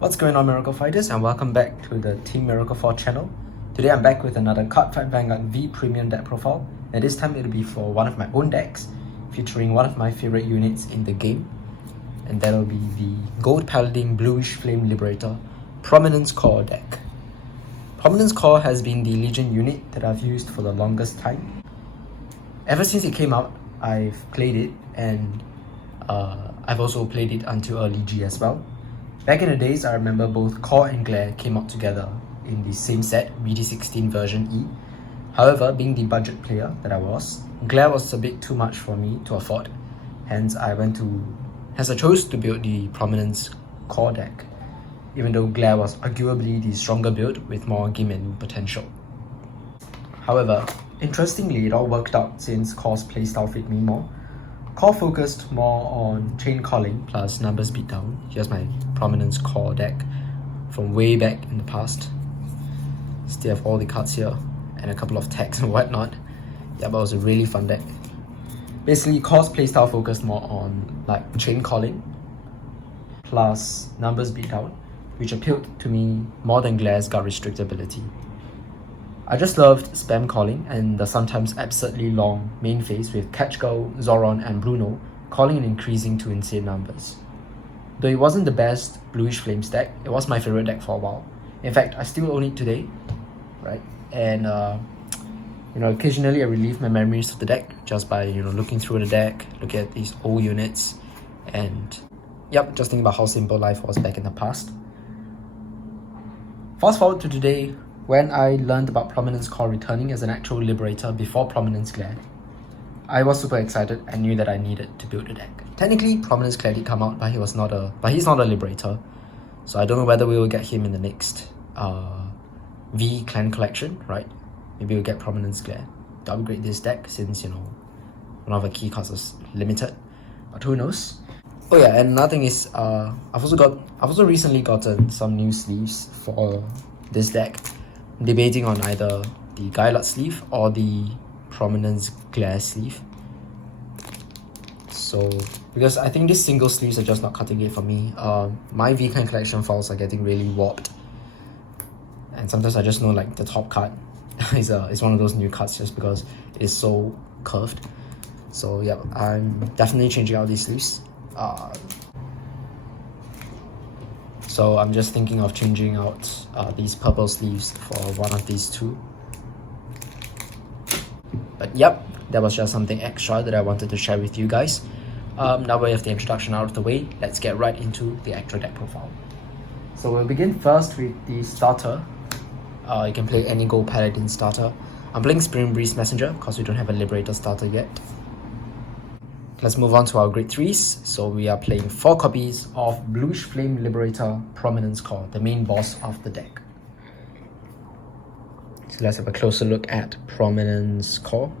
What's going on, Miracle Fighters, and welcome back to the Team Miracle 4 channel. Today I'm back with another Cardfight Vanguard V Premium deck profile, and this time it'll be for one of my own decks, featuring one of my favorite units in the game, and that'll be the Gold Paladin Bluish Flame Liberator Prominence Core deck. Prominence Core has been the Legion unit that I've used for the longest time. Ever since it came out, I've played it, and I've also played it until early G as well. Back in the days, I remember both Core and Glare came out together in the same set, BT16 version E. However, being the budget player that I was, Glare was a bit too much for me to afford. Hence, I chose to build the Prominence Core deck, even though Glare was arguably the stronger build with more game and potential. However, interestingly, it all worked out since Core's playstyle fit me more. Core focused more on chain calling plus numbers beatdown. Here's my Prominence Core deck from way back in the past. Still have all the cards here and a couple of tags and whatnot. Yeah, but it was a really fun deck. Basically, Core's playstyle focused more on like chain calling plus numbers beatdown, which appealed to me more than Glare's guard restrict ability. I just loved spam calling and the sometimes absurdly long main phase with Catchgirl, Zoron and Bruno calling and increasing to insane numbers. Though it wasn't the best Bluish Flame deck, it was my favorite deck for a while. In fact, I still own it today, right? And occasionally I relieve my memories of the deck just by looking through the deck, looking at these old units, and just thinking about how simple life was back in the past. Fast forward to today, when I learned about Prominence Core returning as an actual Liberator before Prominence Glare, I was super excited and knew that I needed to build a deck. Technically, Prominence Glare did come out, but he's not a Liberator, so I don't know whether we will get him in the next V Clan collection, right? Maybe we'll get Prominence Glare to upgrade this deck since one of the key cards is limited, but who knows? Oh yeah, and another thing is I've also recently gotten some new sleeves for this deck, debating on either the Guylot sleeve or the Prominence Glare sleeve. So, because I think these single sleeves are just not cutting it for me. My VClan collection files are getting really warped, and sometimes I just know like the top card is one of those new cards just because it is so curved. So yeah, I'm definitely changing out these sleeves. So I'm just thinking of changing out these purple sleeves for one of these two. But yep, that was just something extra that I wanted to share with you guys. Now we have the introduction out of the way, let's get right into the actual deck profile. So we'll begin first with the starter. You can play any Gold Paladin starter. I'm playing Spring Breeze Messenger because we don't have a Liberator starter yet. Let's move on to our grade 3s. So we are playing 4 copies of Bluish Flame Liberator Prominence Core, the main boss of the deck. So let's have a closer look at Prominence Core.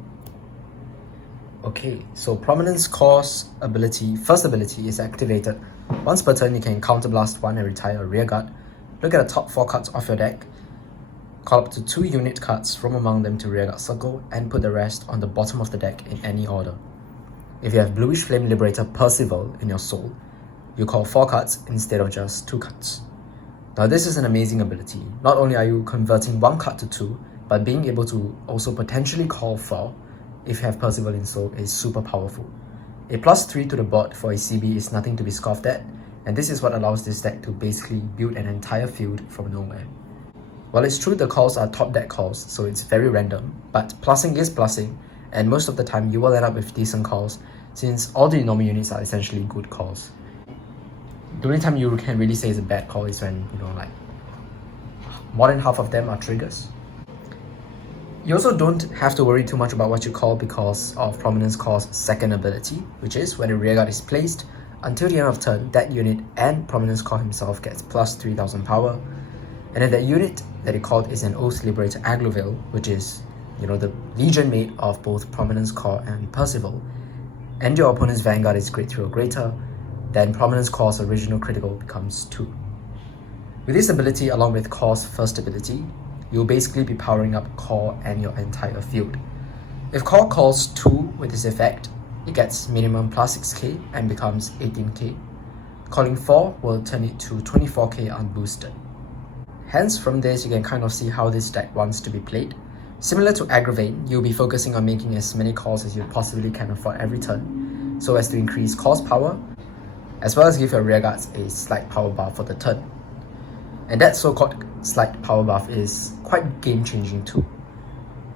Okay, so Prominence Core's first ability is activated. Once per turn, you can counterblast 1 and retire a rearguard. Look at the top 4 cards of your deck. Call up to 2 unit cards from among them to rearguard circle and put the rest on the bottom of the deck in any order. If you have Bluish Flame Liberator Percival in your soul, you call 4 cards instead of just 2 cards. Now this is an amazing ability. Not only are you converting 1 card to 2, but being able to also potentially call 4 if you have Percival in soul is super powerful. A +3 to the board for a CB is nothing to be scoffed at, and this is what allows this deck to basically build an entire field from nowhere. While it's true the calls are top deck calls, so it's very random, but plussing is plussing, and most of the time you will end up with decent calls since all the normal units are essentially good calls. The only time you can really say it's a bad call is when like more than half of them are triggers. You also don't have to worry too much about what you call because of Prominence Core's second ability, which is when a rearguard is placed, until the end of turn, that unit and Prominence Core himself gets plus 3000 power, and if that unit that he called is an Oath Liberator Aglovale, which is the Legion mate of both Prominence Core and Percival, and your opponent's Vanguard is grade 3 or greater, then Prominence Core's original critical becomes 2. With this ability along with Core's first ability, you'll basically be powering up Core and your entire field. If Core calls 2 with this effect, it gets minimum plus 6k and becomes 18k. calling 4 will turn it to 24k unboosted. Hence, from this you can kind of see how this deck wants to be played. Similar to Aglovale, you'll be focusing on making as many calls as you possibly can afford every turn, so as to increase cost power, as well as give your rearguards a slight power buff for the turn. And that so-called slight power buff is quite game-changing too.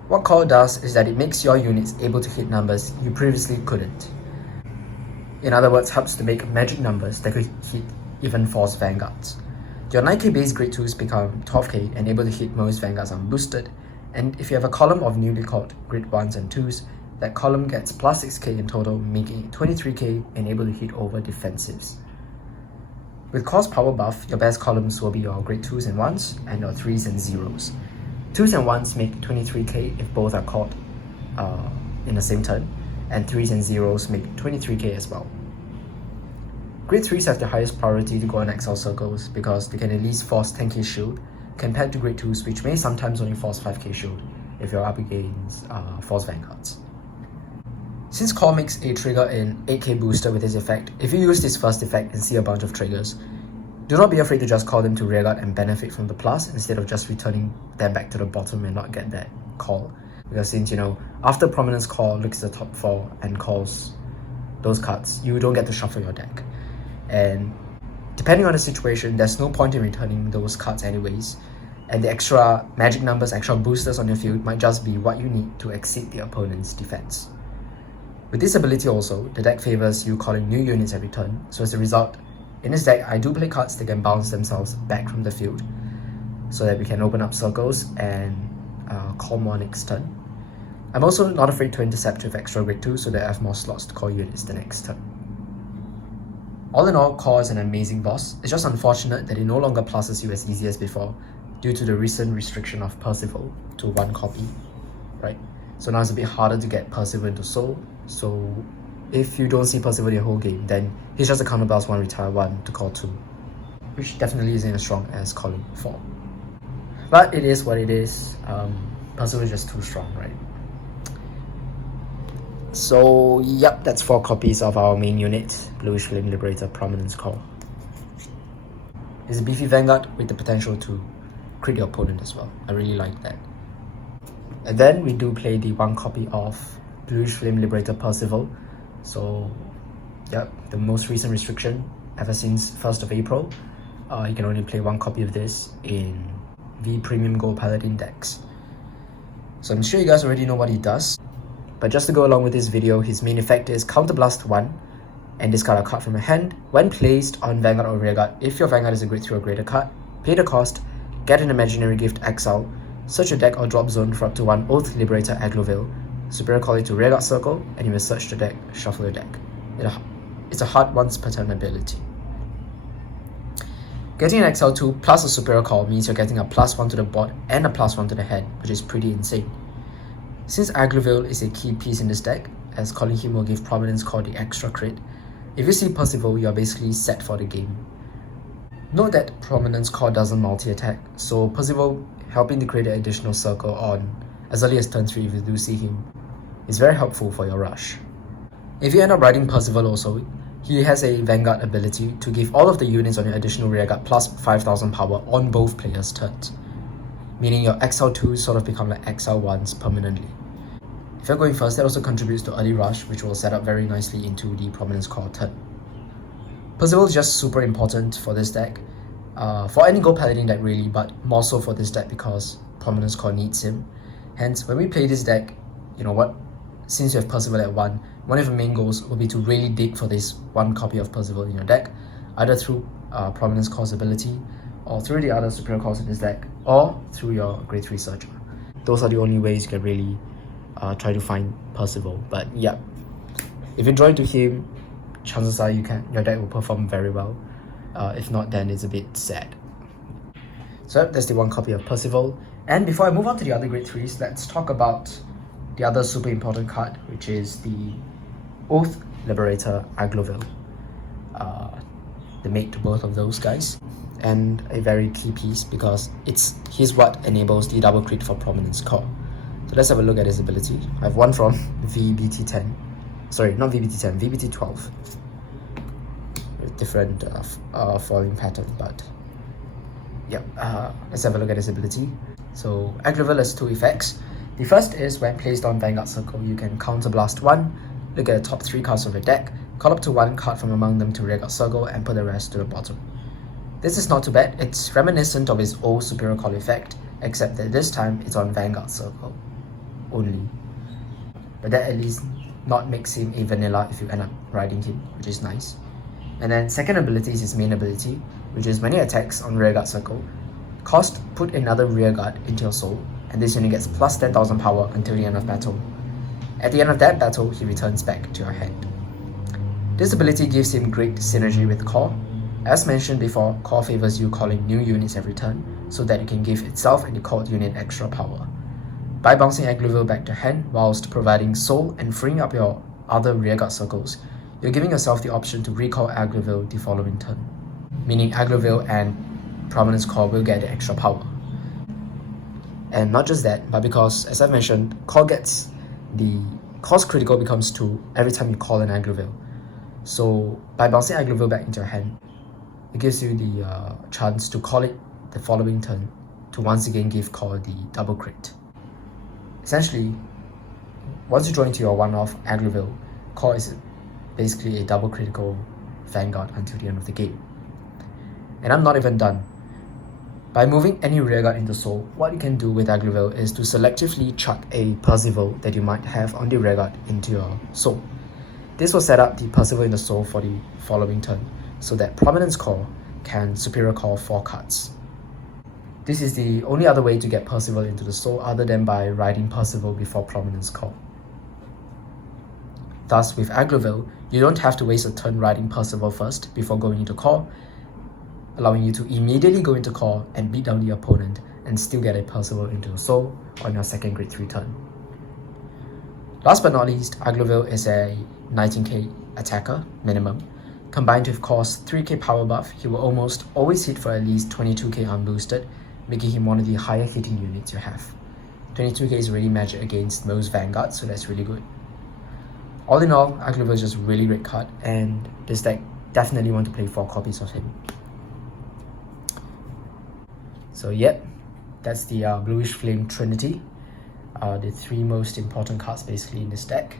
What Core does is that it makes your units able to hit numbers you previously couldn't. In other words, helps to make magic numbers that could hit even Force Vanguards. Your 9k base grade 2s become 12k and able to hit most Vanguards unboosted, and if you have a column of newly called grade 1s and 2s, that column gets plus 6k in total, making it 23k and able to hit over defensives. With cost power buff, your best columns will be your grade 2s and 1s and your 3s and 0s. 2s and 1s make 23k if both are caught in the same turn, and 3s and 0s make 23k as well. Grade 3s have the highest priority to go on Accel circles because they can at least force 10k shield, compared to grade 2s, which may sometimes only force 5k shield if you're up against Force Vanguards. Since Core makes a trigger in 8k booster with this effect, if you use this first effect and see a bunch of triggers, do not be afraid to just call them to rearguard and benefit from the plus instead of just returning them back to the bottom and not get that call. Because since, after Prominence Core looks at the top 4 and calls those cards, you don't get to shuffle your deck. And depending on the situation, there's no point in returning those cards anyways, and the extra magic numbers, extra boosters on your field might just be what you need to exceed the opponent's defense. With this ability also, the deck favors you calling new units every turn, so as a result, in this deck I do play cards that can bounce themselves back from the field, so that we can open up circles and call more next turn. I'm also not afraid to intercept with extra grade 2 so that I have more slots to call units the next turn. All in all, Core is an amazing boss. It's just unfortunate that it no longer pluses you as easy as before due to the recent restriction of Percival to 1 copy, right? So now it's a bit harder to get Percival into Soul, so if you don't see Percival the whole game, then he's just a counterblast 1 retire 1 to call 2, which definitely isn't as strong as calling 4. But it is what it is. Percival is just too strong, right? So yep, that's 4 copies of our main unit, Bluish Flame Liberator Prominence Core. It's a beefy Vanguard with the potential to crit your opponent as well. I really like that. And then we do play the 1 copy of Bluish Flame Liberator Percival. So yep, the most recent restriction ever since 1st of April. You can only play 1 copy of this in the premium Gold Paladin decks. So I'm sure you guys already know what he does. But just to go along with this video, his main effect is Counterblast 1 and discard a card from your hand. When placed on Vanguard or Rearguard, if your Vanguard is a grade 3 or greater card, pay the cost, get an imaginary gift Accel, search your deck or drop zone for up to 1 Oath Liberator Aglovale, superior call it to Rearguard Circle, and you will search the deck, shuffle your deck. It's a hard once per turn ability. Getting an Accel 2 plus a superior call means you're getting a +1 to the board and a +1 to the head, which is pretty insane. Since Aglovale is a key piece in this deck, as calling him will give Prominence Core the extra crit, if you see Percival, you are basically set for the game. Note that Prominence Core doesn't multi-attack, so Percival helping to create an additional circle on as early as turn 3 if you do see him is very helpful for your rush. If you end up riding Percival also, he has a Vanguard ability to give all of the units on your additional rearguard plus 5000 power on both players' turns, meaning your Accel 2s sort of become like Accel 1s permanently. If you're going first, that also contributes to early rush, which will set up very nicely into the Prominence Core turn. Percival is just super important for this deck, for any Gold Paladin deck really, but more so for this deck because Prominence Core needs him. Hence, when we play this deck, you know what, since you have Percival at 1, one of your main goals will be to really dig for this 1 copy of Percival in your deck, either through Prominence Core's ability, or through the other superior calls in this deck, or through your grade 3 searcher. Those are the only ways you can really try to find Percival. But yeah, if you join to him, chances are your deck will perform very well. If not, then it's a bit sad. So that's the 1 copy of Percival. And before I move on to the other grade 3s, let's talk about the other super important card, which is the Oath Liberator Aglovale. The mate to both of those guys, and a very key piece because he's what enables the double crit for Prominence Core. So let's have a look at his ability. I have one from VBT10. Sorry, not VBT10, VBT12. with different falling pattern, but yep, let's have a look at his ability. So Aglovale has two effects. The first is when placed on Vanguard Circle, you can counterblast one, look at the top 3 cards of your deck, call up to 1 card from among them to rearguard circle, and put the rest to the bottom. This is not too bad. It's reminiscent of his old Superior Call effect, except that this time it's on Vanguard Circle only. But that at least not makes him a vanilla if you end up riding him, which is nice. And then second ability is his main ability, which is when he attacks on rearguard circle, put another rearguard into your soul, and this unit gets plus 10,000 power until the end of battle. At the end of that battle, he returns back to your hand. This ability gives him great synergy with Core. As mentioned before, Core favors you calling new units every turn, so that it can give itself and the called unit extra power. By bouncing Aglovale back to hand whilst providing soul and freeing up your other rearguard circles, you're giving yourself the option to recall Aglovale the following turn, meaning Aglovale and Prominence Core will get the extra power. And not just that, but because, as I mentioned, Core's critical becomes 2 every time you call an Aglovale. So by bouncing Aglovale back into your hand, it gives you the chance to call it the following turn to once again give Core the double crit. Essentially, once you draw into your one-off Aglovale, Core is basically a double critical Vanguard until the end of the game. And I'm not even done. By moving any rearguard into soul, what you can do with Aglovale is to selectively chuck a Percival that you might have on the rearguard into your soul. This will set up the Percival in the soul for the following turn, so that Prominence Core can Superior Call 4 cards. This is the only other way to get Percival into the soul other than by riding Percival before Prominence Core. Thus, with Aglovale, you don't have to waste a turn riding Percival first before going into Core, allowing you to immediately go into Core and beat down the opponent and still get a Percival into the soul on your second grade 3 turn. Last but not least, Aglovale is a 19k attacker minimum. Combined with Core's 3k power buff, he will almost always hit for at least 22k unboosted, making him one of the higher hitting units you have. 22k is really magic against most Vanguards, so that's really good. All in all, Aglovale is just a really great card, and this deck definitely want to play 4 copies of him. So yep, that's the Bluish Flame Trinity, the 3 most important cards basically in this deck.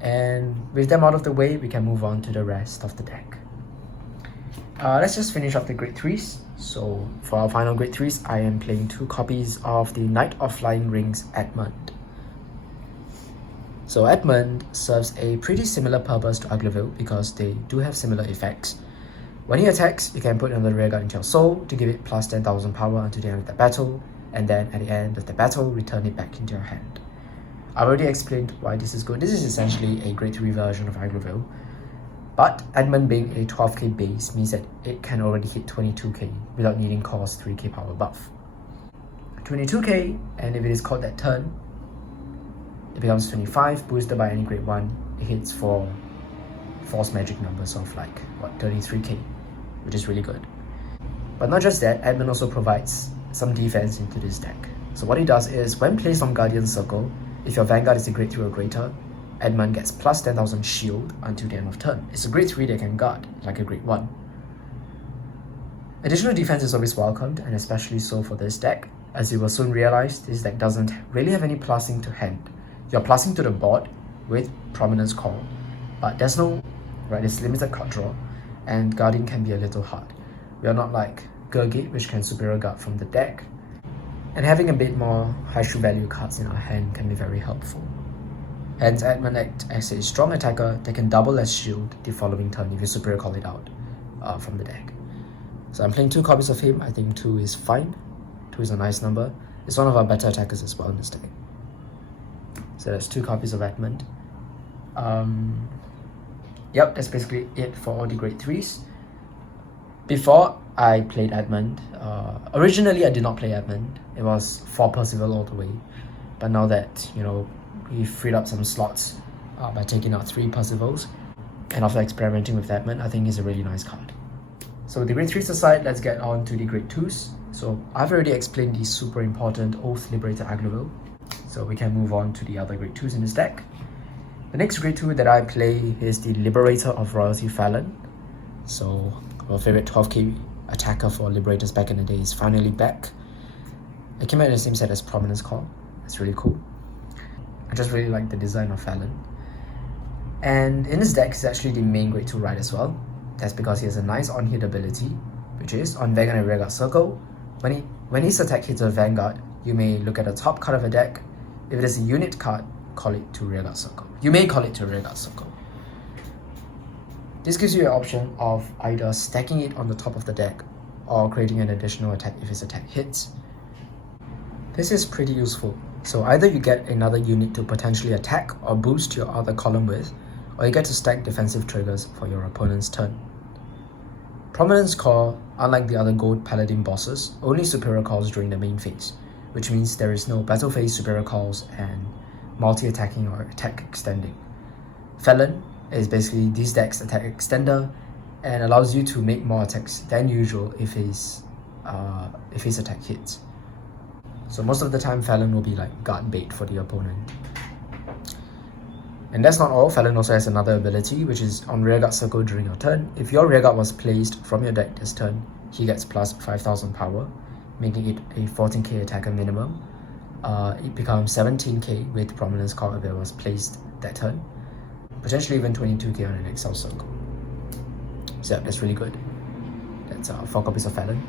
And with them out of the way, we can move on to the rest of the deck. Let's just finish off the grade 3s. So for our final grade 3s, I am playing 2 copies of the Knight of Flying Rings Edmund. So Edmund serves a pretty similar purpose to Aglovale because they do have similar effects. When he attacks, you can put another rearguard into your soul to give it plus 10,000 power until the end of the battle, and then at the end of the battle, return it back into your hand. I've already explained why this is good. This is essentially a grade 3 version of Aglovale, but Edmund being a 12k base means that it can already hit 22k without needing Core's 3k power buff. 22k, and if it is called that turn, it becomes 25, boosted by any grade 1. It hits for force magic numbers of like, 33k, which is really good. But not just that, Edmund also provides some defense into this deck. So what he does is, when placed on Guardian Circle, if your Vanguard is a grade 3 or greater, Edmund gets plus 10,000 shield until the end of turn. It's a grade 3 that can guard, like a grade 1. Additional defense is always welcomed, and especially so for this deck, as you will soon realize, this deck doesn't really have any plussing to hand. You're plussing to the board with Prominence Core, but there's limited card draw, and guarding can be a little hard. We are not like Gurgit, which can superior guard from the deck, and having a bit more high shoe value cards in our hand can be very helpful. Hence, Edmund acts as a strong attacker that can double as shield the following turn if you superior call it out from the deck. So I'm playing 2 copies of him. I think 2 is fine. 2 is a nice number. It's one of our better attackers as well in this deck. So that's 2 copies of Edmund. Yep, that's basically it for all the grade 3s. Before I played Edmund, originally I did not play Edmund. It was for Percival all the way. But now that, we freed up some slots by taking out 3 Percivals, and after experimenting with Edmund, I think he's a really nice card. So with the grade 3s aside, let's get on to the grade 2s. So I've already explained the super important Oath Liberator Aglovale, so we can move on to the other grade 2s in this deck. The next grade 2 that I play is the Liberator of Royalty Fallon. So our favorite 12k attacker for Liberators back in the day is finally back. It came out in the same set as Prominence Core. It's really cool. I just really like the design of Pton. And in this deck, he's actually the main grade 2 ride as well. That's because he has a nice on-hit ability, which is on Vanguard and Rearguard Circle. When his attack hits a Vanguard, you may look at the top card of a deck. If it is a unit card, call it to Rearguard Circle. You may call it to Rearguard Circle. This gives you an option of either stacking it on the top of the deck or creating an additional attack if his attack hits. This is pretty useful. So either you get another unit to potentially attack or boost your other column with, or you get to stack defensive triggers for your opponent's turn. Prominence Core, unlike the other Gold Paladin bosses, only superior calls during the main phase, which means there is no battle phase superior calls and multi-attacking or attack extending. Pton is basically this deck's attack extender and allows you to make more attacks than usual if his attack hits. So most of the time Pton will be like guard bait for the opponent. And that's not all. Pton also has another ability, which is on Rearguard Circle during your turn. If your Rearguard was placed from your deck this turn, he gets plus 5000 power, making it a 14k attacker minimum. It becomes 17k with Prominence Core if it was placed that turn. Potentially even 22k on an Accel circle. So yeah, that's really good. That's 4 copies of Pton.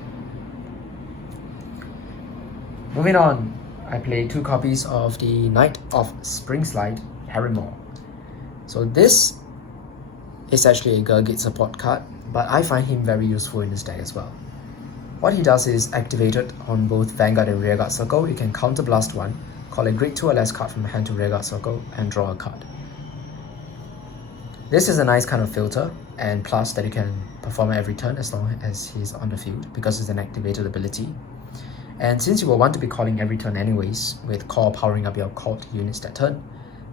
Moving on, I play 2 copies of the Knight of Springslide, Paramore. So this is actually a Gurgate support card, but I find him very useful in this deck as well. What he does is activated on both Vanguard and Rearguard Circle, you can counterblast one, call a grade 2 or less card from hand to Rearguard Circle, and draw a card. This is a nice kind of filter, and plus that you can perform every turn as long as he's on the field, because it's an activated ability. And since you will want to be calling every turn anyways, with Core powering up your called units that turn,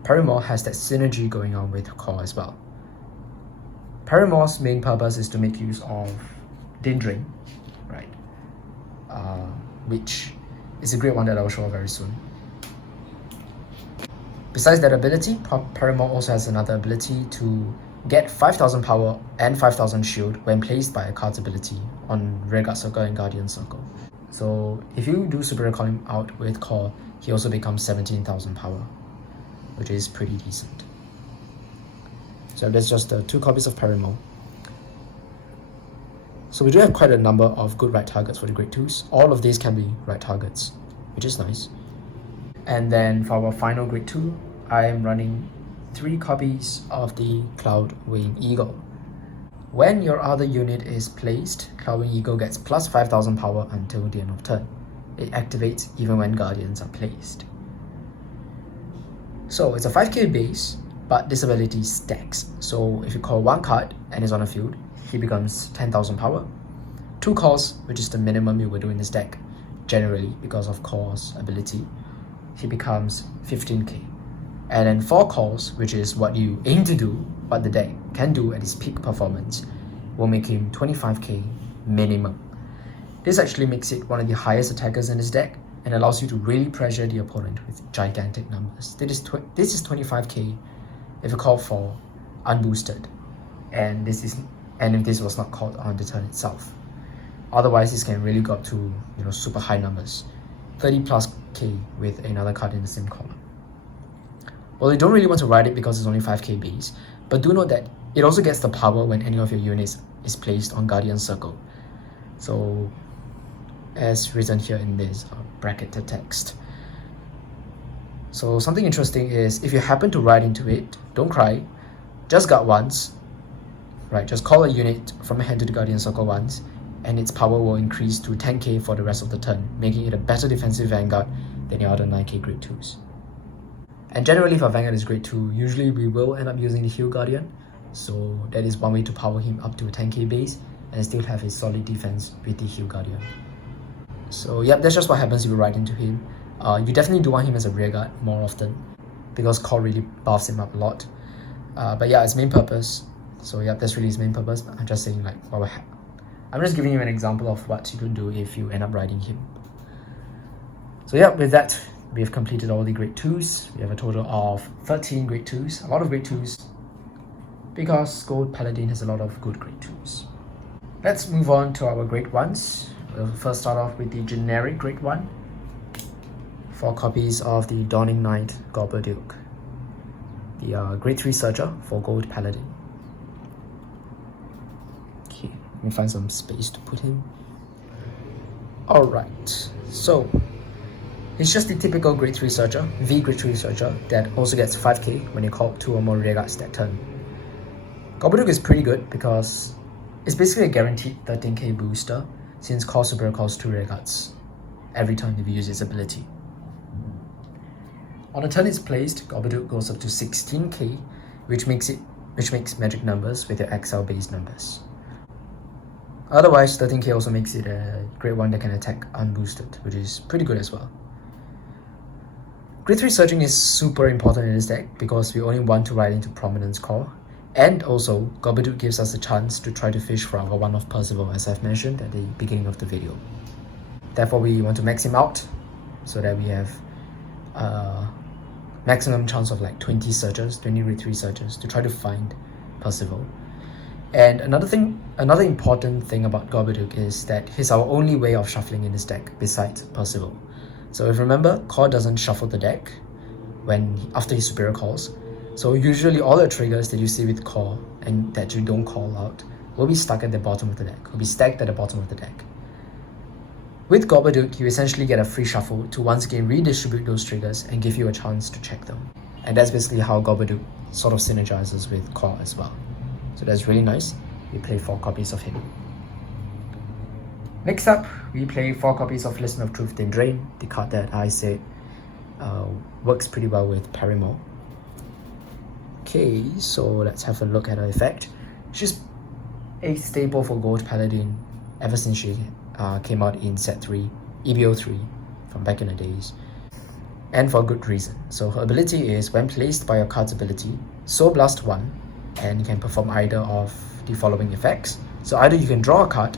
Paramore has that synergy going on with Core as well. Paramore's main purpose is to make use of Dindring, right? Which is a great one that I will show very soon. Besides that ability, Paramore also has another ability to get 5000 power and 5000 shield when placed by a card's ability on Rearguard Circle and Guardian Circle. So if you do superior calling out with Core, he also becomes 17,000 power, which is pretty decent. So that's just the 2 copies of Paramore. So we do have quite a number of good right targets for the grade 2s. All of these can be right targets, which is nice. And then for our final grade 2, I am running 3 copies of the Cloudwing Eagle. When your other unit is placed, Cloudwing Eagle gets plus 5000 power until the end of turn. It activates even when Guardians are placed. So it's a 5k base, but this ability stacks. So if you call 1 card and is on the field, he becomes 10,000 power. 2 calls, which is the minimum you will do in this deck, generally because of Core's ability, he becomes 15k. And then 4 calls, which is what you aim to do, what the deck can do at its peak performance, will make him 25k minimum. This actually makes it one of the highest attackers in this deck and allows you to really pressure the opponent with gigantic numbers. This is 25k if you call for unboosted, and if this was not called on the turn itself. Otherwise, this can really go up to super high numbers, 30 plus k with another card in the same column. Well, you don't really want to ride it because it's only 5k base, but do note that it also gets the power when any of your units is placed on Guardian Circle. So, as written here in this bracketed text. So something interesting is, if you happen to ride into it, don't cry, just guard once, right? Just call a unit from hand to the Guardian Circle once, and its power will increase to 10k for the rest of the turn, making it a better defensive Vanguard than your other 9k grade 2s. And generally, if our Vanguard is grade 2, usually we will end up using the Heal Guardian, so that is one way to power him up to a 10k base and still have a solid defense with the Heal Guardian. So yep, that's just what happens if you ride into him. You definitely do want him as a rearguard more often, because Core really buffs him up a lot. But yeah, its main purpose. So yeah, that's really his main purpose. I'm just saying I'm just giving you an example of what you could do if you end up riding him. So yeah, with that, we have completed all the grade 2s. We have a total of 13 grade 2s, a lot of grade 2s, because Gold Paladin has a lot of good grade 2s. Let's move on to our grade 1s. We'll first start off with the generic grade 1. 4 copies of the Dawning Knight Gorboduc. The grade 3 Searcher for Gold Paladin. Okay, let me find some space to put him. Alright, so it's just the typical grade 3 Searcher, V grade 3 Searcher, that also gets 5k when you call 2 or more rearguards that turn. Gorboduc is pretty good because it's basically a guaranteed 13k booster since Core Superior calls 2 rearguards every time if you use its ability. On the turn it's placed, Gorboduc goes up to 16k, which makes magic numbers with your Accel based numbers. Otherwise, 13k also makes it a grade 1 that can attack unboosted, which is pretty good as well. Grade 3 searching is super important in this deck because we only want to ride into Prominence Core, and also Gorboduc gives us a chance to try to fish for our one of Percival, as I've mentioned at the beginning of the video. Therefore, we want to max him out so that we have maximum chance of like 20 searchers, 20 grade 3 searchers to try to find Percival. And another important thing about Gorboduc is that he's our only way of shuffling in this deck besides Percival. So if you remember, Core doesn't shuffle the deck after his superior calls. So usually all the triggers that you see with Core and that you don't call out will be stuck at the bottom of the deck, will be stacked at the bottom of the deck. With Gorboduc, you essentially get a free shuffle to once again redistribute those triggers and give you a chance to check them. And that's basically how Gorboduc sort of synergizes with Core as well. So that's really nice. We play 4 copies of him. Next up, we play 4 copies of Listen of Truth Then Drain, the card that I said works pretty well with Paramore. Okay, so let's have a look at her effect. She's a staple for Gold Paladin ever since she came out in set 3, EBO 3, from back in the days. And for good reason. So her ability is, when placed by your card's ability, Soul Blast 1, and you can perform either of the following effects. So either you can draw a card,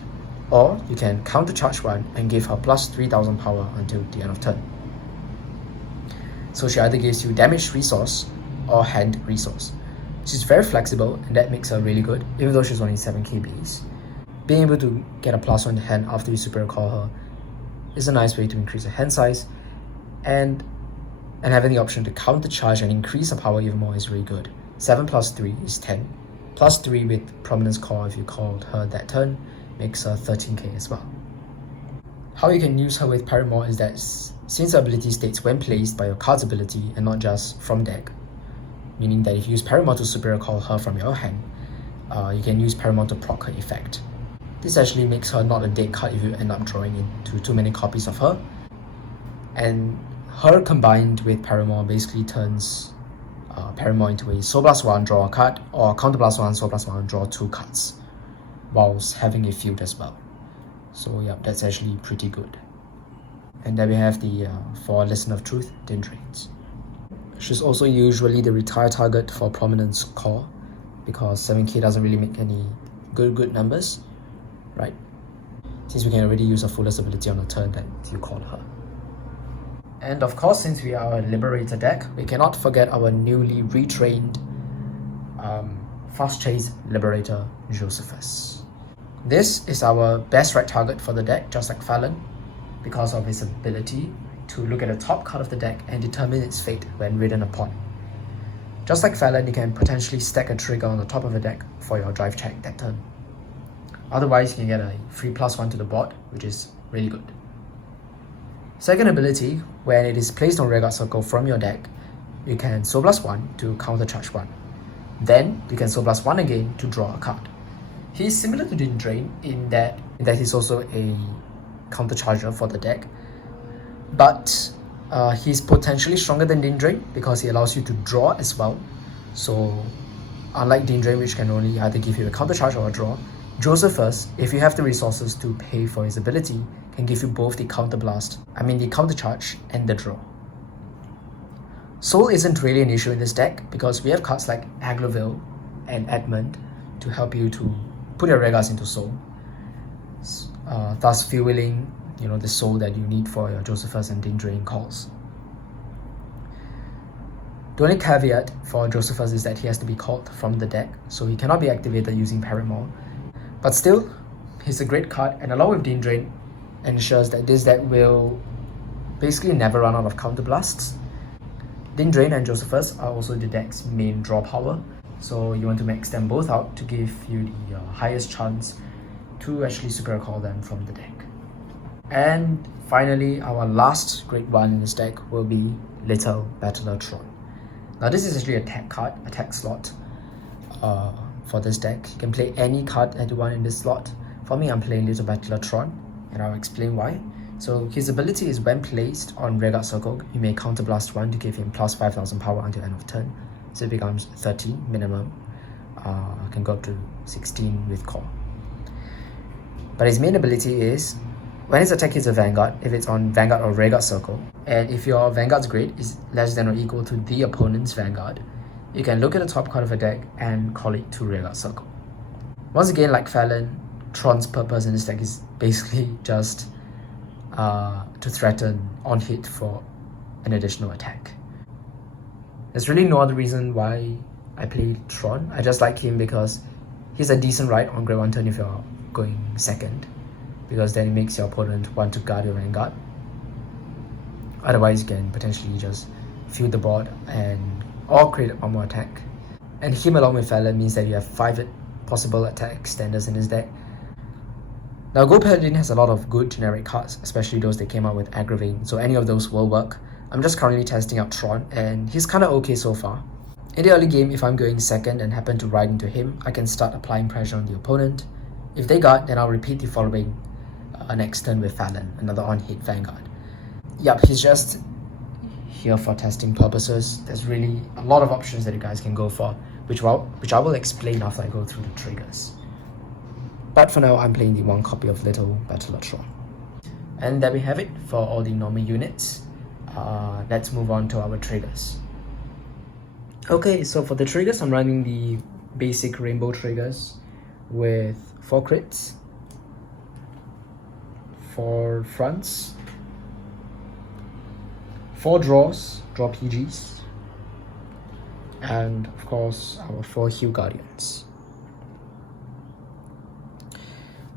or you can countercharge 1 and give her plus 3000 power until the end of turn. So she either gives you damage resource or hand resource. She's very flexible and that makes her really good, even though she's only 7k base. Being able to get a plus 1 hand after you superior call her is a nice way to increase her hand size, and having the option to countercharge and increase her power even more is really good. 7 plus 3 is 10. Plus 3 with Prominence Core if you called her that turn makes her 13k as well. How you can use her with Paramore is that since her ability states when placed by your card's ability and not just from deck, meaning that if you use Paramore to superior call her from your hand, you can use Paramore to proc her effect. This actually makes her not a dead card if you end up drawing into too many copies of her. And her combined with Paramore basically turns Paramore into a Soul Blast 1, draw a card, or Counter Blast 1, Soul Blast 1, draw 2 cards, whilst having a field as well. So yeah, that's actually pretty good. And then we have the 4 Listen of Truth Then Drains. She's also usually the retire target for Prominence Core, because 7k doesn't really make any good numbers, right? Since we can already use a fullest ability on a turn that you call her. And of course, since we are a Liberator deck, we cannot forget our newly retrained Fast Chase Liberator, Josephus. This is our best right target for the deck, just like Fallon, because of his ability to look at the top card of the deck and determine its fate when ridden upon. Just like Fallon, you can potentially stack a trigger on the top of the deck for your drive check that turn. Otherwise, you can get a free +1 to the board, which is really good. Second ability, when it is placed on rearguard circle from your deck, you can Soul Blast 1 to countercharge 1. Then, you can Soul Blast 1 again to draw a card. He is similar to Din Drain in that he's also a countercharger for the deck, but he's potentially stronger than Din Drain because he allows you to draw as well. So, unlike Din Drain, which can only either give you a countercharge or a draw, Josephus, if you have the resources to pay for his ability, can give you both the countercharge and the draw. Soul isn't really an issue in this deck because we have cards like Aglovale and Edmund to help you to put your rearguards into Soul, thus fueling the Soul that you need for your Josephus and Din Drain calls. The only caveat for Josephus is that he has to be called from the deck, so he cannot be activated using Paramore. But still, He's a great card, and along with Din Drain, ensures that this deck will basically never run out of counterblasts. Din Drain and Josephus are also the deck's main draw power, so you want to max them both out to give you the highest chance to actually super call them from the deck. And finally, our last great one in this deck will be Little Battler Tron. Now this is actually a tech card, a tech slot for this deck. You can play any card that you want in this slot. For me, I'm playing Little Battler Tron, and I'll explain why. So his ability is when placed on rearguard circle, you may counterblast 1 to give him plus 5,000 power until end of turn. So it becomes 13 minimum. Can go up to 16 with core. But his main ability is when his attack hits a Vanguard, if it's on Vanguard or rearguard circle, and if your Vanguard's grade is less than or equal to the opponent's Vanguard, you can look at the top card of a deck and call it to rearguard circle. Once again, like Fallon, Tron's purpose in this deck is basically just to threaten on hit for an additional attack. There's really no other reason why I play Tron. I just like him because he's a decent ride on grade 1 turn if you're going second, because then it makes your opponent want to guard your Vanguard. Otherwise, you can potentially just fill the board or create one more attack. And him along with Fallon means that you have 5 possible attack extenders in his deck. Now, Gold Paladin has a lot of good generic cards, especially those that came out with Aglovale, so any of those will work. I'm just currently testing out Tron, and he's kinda okay so far. In the early game, if I'm going second and happen to ride into him, I can start applying pressure on the opponent. If they guard, then I'll repeat the following next turn with Fallon, another on-hit Vanguard. Yep, he's just here for testing purposes. There's really a lot of options that you guys can go for, which I will explain after I go through the triggers. But for now, I'm playing the 1 copy of Little Battler Tron. And there we have it for all the normal units. Let's move on to our triggers. Okay, so for the triggers, I'm running the basic rainbow triggers with 4 crits, 4 fronts, 4 draws, draw PGs, and of course our 4 Hue Guardians.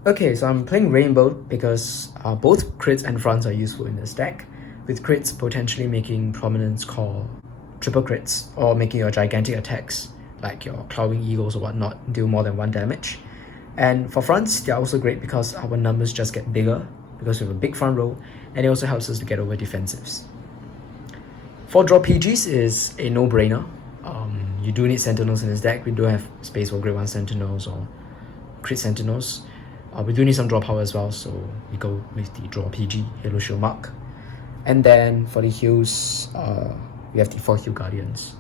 Okay, so I'm playing Rainbow because both crits and fronts are useful in this deck, with crits potentially making Prominence Core triple crits or making your gigantic attacks like your Clawing Eagles or whatnot deal more than 1 damage. And for fronts, they're also great because our numbers just get bigger because we have a big front row, and it also helps us to get over defensives. 4 draw PGs is a no-brainer. You do need Sentinels in this deck. We do have space for grade 1 Sentinels or crit Sentinels. We do need some draw power as well, so we go with the draw PG, Halo Shield Mark. And then for the heals, we have the 4 Hue Guardians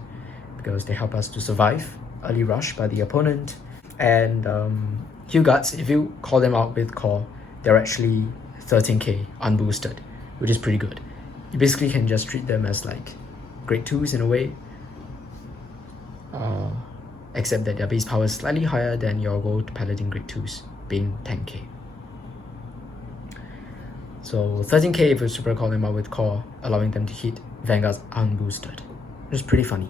because they help us to survive early rush by the opponent. And Hue Guards, if you call them out with core, they're actually 13k unboosted, which is pretty good. You basically can just treat them as like grade 2s in a way, except that their base power is slightly higher than your Gold Paladin grade 2s, being 10k. So 13k if you super call them out with core, allowing them to hit Vanguards unboosted, which is pretty funny.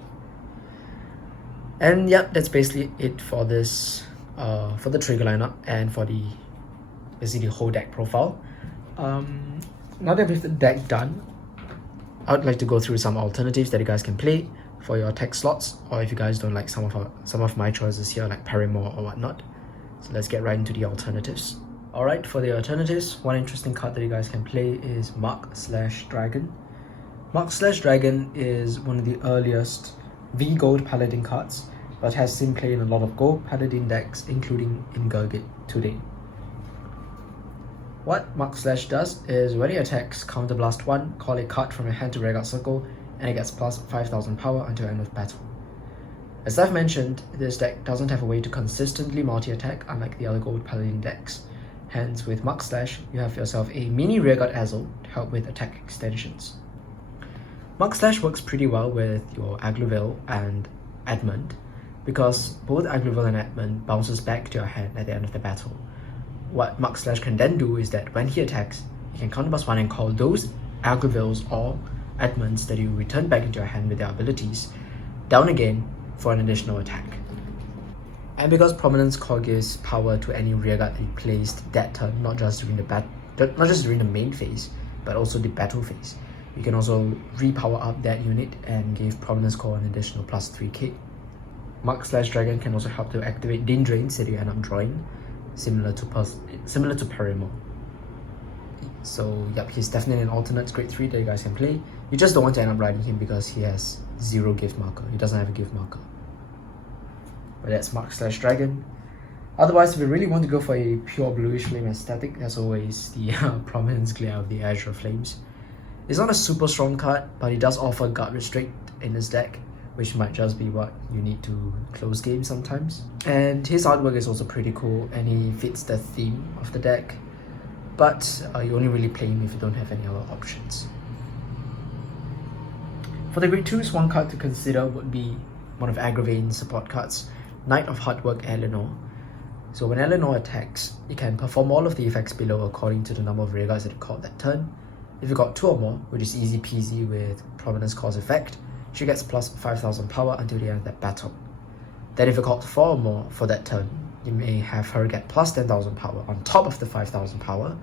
And yeah, that's basically it for this, for the trigger lineup and for the basically the whole deck profile. Now that we have the deck done, I would like to go through some alternatives that you guys can play for your tech slots, or if you guys don't like some of my choices here, like Paramore or whatnot. So let's get right into the alternatives. Alright, for the alternatives, one interesting card that you guys can play is Mark/Dragon. Mark/Dragon is one of the earliest V Gold Paladin cards, but has seen play in a lot of Gold Paladin decks, including in Gurgit today. What Mark/ does is when it attacks, counterblast 1, call a card from your hand to rearguard circle, and it gets plus 5,000 power until end of battle. As I've mentioned, this deck doesn't have a way to consistently multi-attack unlike the other Gold Paladin decks. Hence, with Mark/, you have yourself a mini rearguard Accel to help with attack extensions. Mark/ works pretty well with your Aglovale and Edmund, because both Aglovale and Edmund bounces back to your hand at the end of the battle. What Mark/ can then do is that when he attacks, you can counterblast 1 and call those Aglovales or Edmunds that you return back into your hand with their abilities down again for an additional attack. And because Prominence Core gives power to any rearguard that you placed that turn, not just during the main phase, but also the battle phase. You can also repower up that unit and give Prominence Core an additional plus 3k. Mark/Dragon can also help to activate Din Drain so you end up drawing, similar to Percival. So yep, he's definitely an alternate grade 3 that you guys can play. You just don't want to end up riding him because he has 0 gift marker. He doesn't have a gift marker. But that's Mark/Dragon. Otherwise, if you really want to go for a pure Bluish Flame aesthetic, there's always the Prominence Glare of the Azure Flames. It's not a super strong card, but it does offer guard restrict in this deck, which might just be what you need to close games sometimes. And his artwork is also pretty cool, and he fits the theme of the deck. But you only really play him if you don't have any other options. For the grade 2s, one card to consider would be one of Aglovale's support cards, Knight of Hardwork Eleanor. So when Eleanor attacks, you can perform all of the effects below according to the number of rearguards that you caught that turn. If you got 2 or more, which is easy peasy with Prominence Core's effect, she gets plus 5,000 power until the end of that battle. Then if you caught 4 or more for that turn, you may have her get plus 10,000 power on top of the 5,000 power,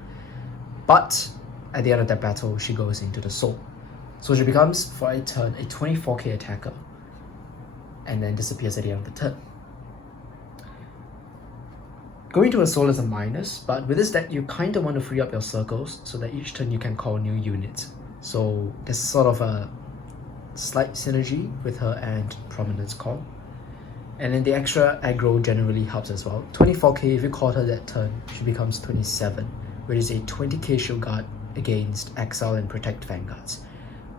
but at the end of that battle, she goes into the soul. So she becomes, for a turn, a 24k attacker, and then disappears at the end of the turn. Going to a soul is a minus, but with this deck, you kind of want to free up your circles so that each turn you can call new units. So there's sort of a slight synergy with her and Prominence Core. And then the extra aggro generally helps as well. 24k, if you caught her that turn, she becomes 27, which is a 20k shield guard against Accel and Protect Vanguards.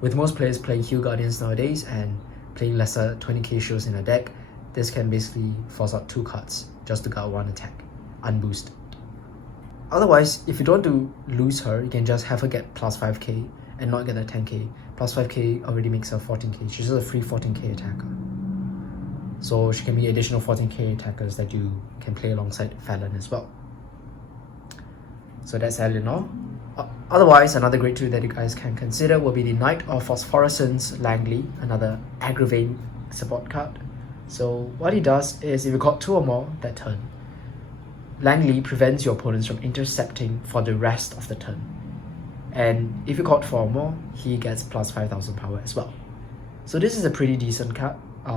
With most players playing Heal Guardians nowadays and playing lesser 20k shields in a deck, this can basically force out 2 cards just to guard 1 attack, unboosted. Otherwise, if you don't want to lose her, you can just have her get plus 5k and not get a 10k. Plus 5k already makes her 14k. She's just a free 14k attacker. So she can be additional 14k attackers that you can play alongside Fallon as well. So that's Eleanor. Otherwise, another grade 2 that you guys can consider will be the Knight of Phosphorescence Langley, another Aglovale support card. So what he does is, if you caught 2 or more that turn, Langley prevents your opponents from intercepting for the rest of the turn. And if you caught 4 or more, he gets plus 5,000 power as well. So this is a pretty decent card.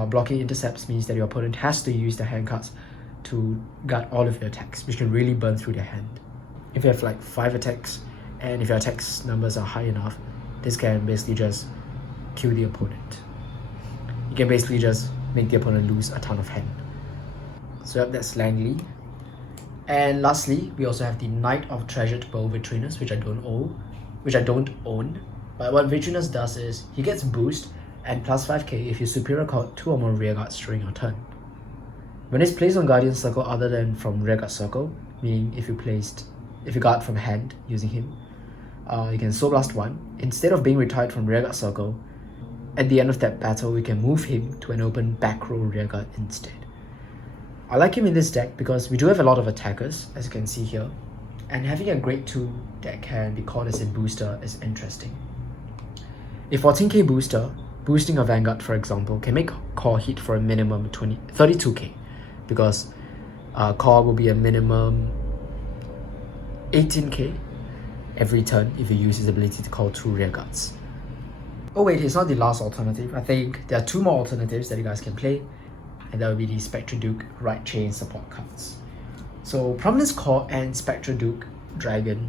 Blocking intercepts means that your opponent has to use their hand cards to guard all of your attacks, which can really burn through their hand. If you have like 5 attacks, and if your attacks numbers are high enough, this can basically just kill the opponent. You can basically just make the opponent lose a ton of hand. So yep, that's Langley. And lastly, we also have the Knight of Treasured Bow Vitrinus, which I don't own. But what Vitrinus does is, he gets boost and plus 5k if you superior caught 2 or more rearguards during your turn. When it's placed on Guardian Circle other than from rearguard circle, meaning if you guard from hand using him, you can Soul Blast 1. Instead of being retired from rearguard circle, at the end of that battle, we can move him to an open back row rearguard instead. I like him in this deck because we do have a lot of attackers, as you can see here, and having a grade 2 that can be called as a booster is interesting. A 14k booster, boosting a Vanguard for example, can make Core hit for a minimum 32k, because Core will be a minimum 18k every turn if you use his ability to call 2 rearguards. Oh wait, it's not the last alternative. I think there are 2 more alternatives that you guys can play, and that will be the Spectre Duke Right Chain support cards. So Prominence Core and Spectre Duke Dragon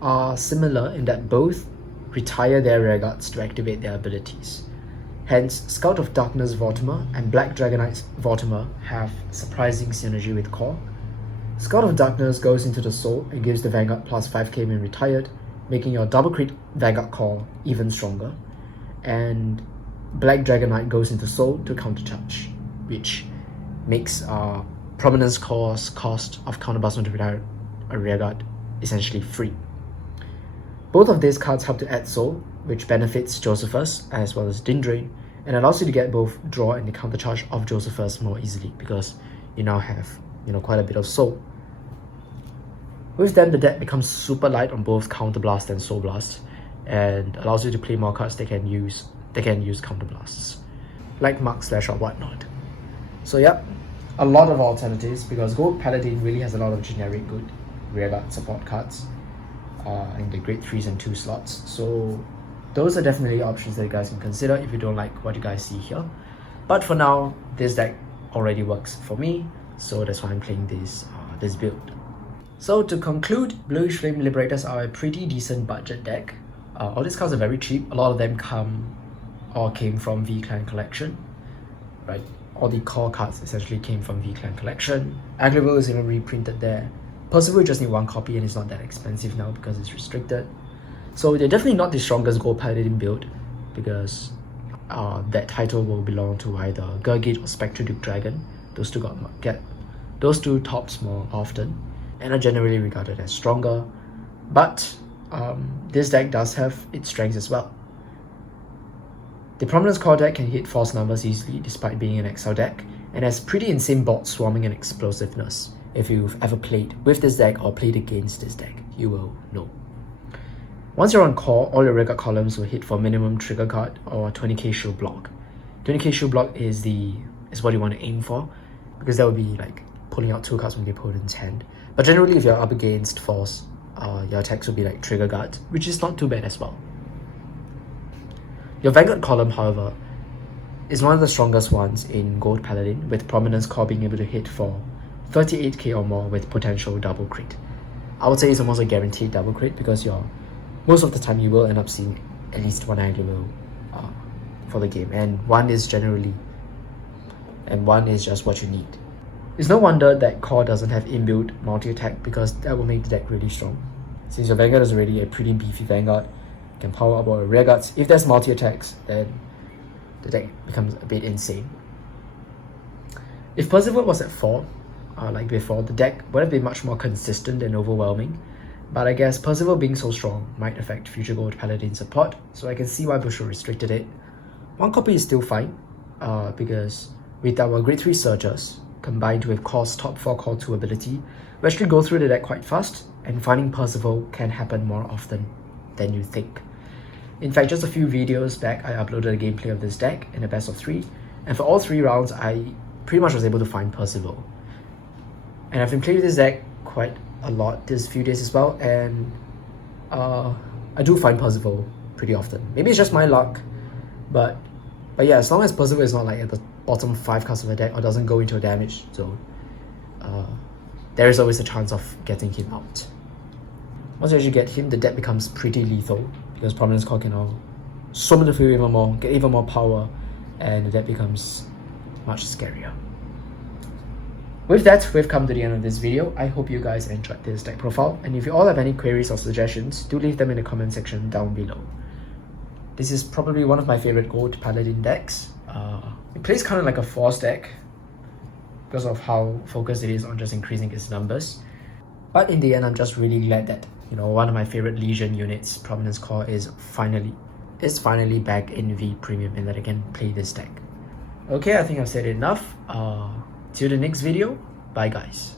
are similar in that both retire their rearguards to activate their abilities. Hence, Scout of Darkness Vortimer and Black Dragonite Vortimer have surprising synergy with Core. Scout of Darkness goes into the Soul and gives the Vanguard plus 5k when retired, making your double crit Vanguard Core even stronger. And Black Dragonite goes into Soul to countercharge, which makes Prominence Core's cost of counterblast when to retire a rearguard essentially free. Both of these cards help to add Soul, which benefits Josephus as well as Din Drain, and allows you to get both draw and the countercharge of Josephus more easily because you now have quite a bit of Soul. With them, the deck becomes super light on both Counterblast and Soul Blast, and allows you to play more cards that can use Counterblasts, like Mark Slash or whatnot. So yep, a lot of alternatives because Gold Paladin really has a lot of generic good rearguard support cards in the grade 3s and 2 slots. So those are definitely options that you guys can consider if you don't like what you guys see here. But for now, this deck already works for me, so that's why I'm playing this build. So to conclude, Bluish Flame Liberators are a pretty decent budget deck. All these cards are very cheap. A lot of them came from V-Clan Collection, right? All the core cards essentially came from V-Clan Collection. Aglovale is even reprinted there. Percival just need one copy and it's not that expensive now because it's restricted. So they're definitely not the strongest Gold Paladin build because that title will belong to either Gurgit or Spectre Duke Dragon. Those two get those two tops more often and are generally regarded as stronger. But this deck does have its strengths as well. The Prominence Core deck can hit false numbers easily despite being an Accel deck, and has pretty insane board swarming and explosiveness. If you've ever played with this deck or played against this deck, you will know. Once you're on core, all your rearguard columns will hit for minimum trigger card or 20k shield block. 20k shield block is what you want to aim for, because that would be like pulling out 2 cards from the opponent's hand. But generally, if you're up against false, your attacks will be like trigger guard, which is not too bad as well. Your Vanguard column, however, is one of the strongest ones in Gold Paladin, with Prominence Core being able to hit for 38k or more with potential double crit. I would say it's almost a guaranteed double crit because most of the time you will end up seeing at least one Aglovale for the game, and one is just what you need. It's no wonder that Core doesn't have inbuilt multi-attack, because that will make the deck really strong. Since your Vanguard is already a pretty beefy Vanguard, you can power up all your rearguards. If there's multi-attacks, then the deck becomes a bit insane. If Percival was at 4, like before, the deck would have been much more consistent and overwhelming. But I guess Percival being so strong might affect future Gold Paladin support, so I can see why Bushel restricted it. One copy is still fine, because with our grade 3 Surgers, combined with Core's top 4 Core 2 ability, we actually go through the deck quite fast, and finding Percival can happen more often than you think. In fact, just a few videos back, I uploaded a gameplay of this deck in a best of 3, and for all 3 rounds, I pretty much was able to find Percival. And I've been playing this deck quite a lot this few days as well, and I do find Percival pretty often. Maybe it's just my luck, but yeah, as long as Percival is not like at the bottom 5 cards of the deck or doesn't go into a damage zone, there is always a chance of getting him out. Once you actually get him, the deck becomes pretty lethal, because Prominence Core can now summon the field even more, get even more power, and the deck becomes much scarier. With that, we've come to the end of this video. I hope you guys enjoyed this deck profile, and if you all have any queries or suggestions, do leave them in the comment section down below. This is probably one of my favorite Gold Paladin decks. It plays kind of like a force deck because of how focused it is on just increasing its numbers. But in the end, I'm just really glad that one of my favorite Legion units, Prominence Core, is finally back in V Premium and that I can play this deck. Okay, I think I've said enough. Till the next video. Bye guys.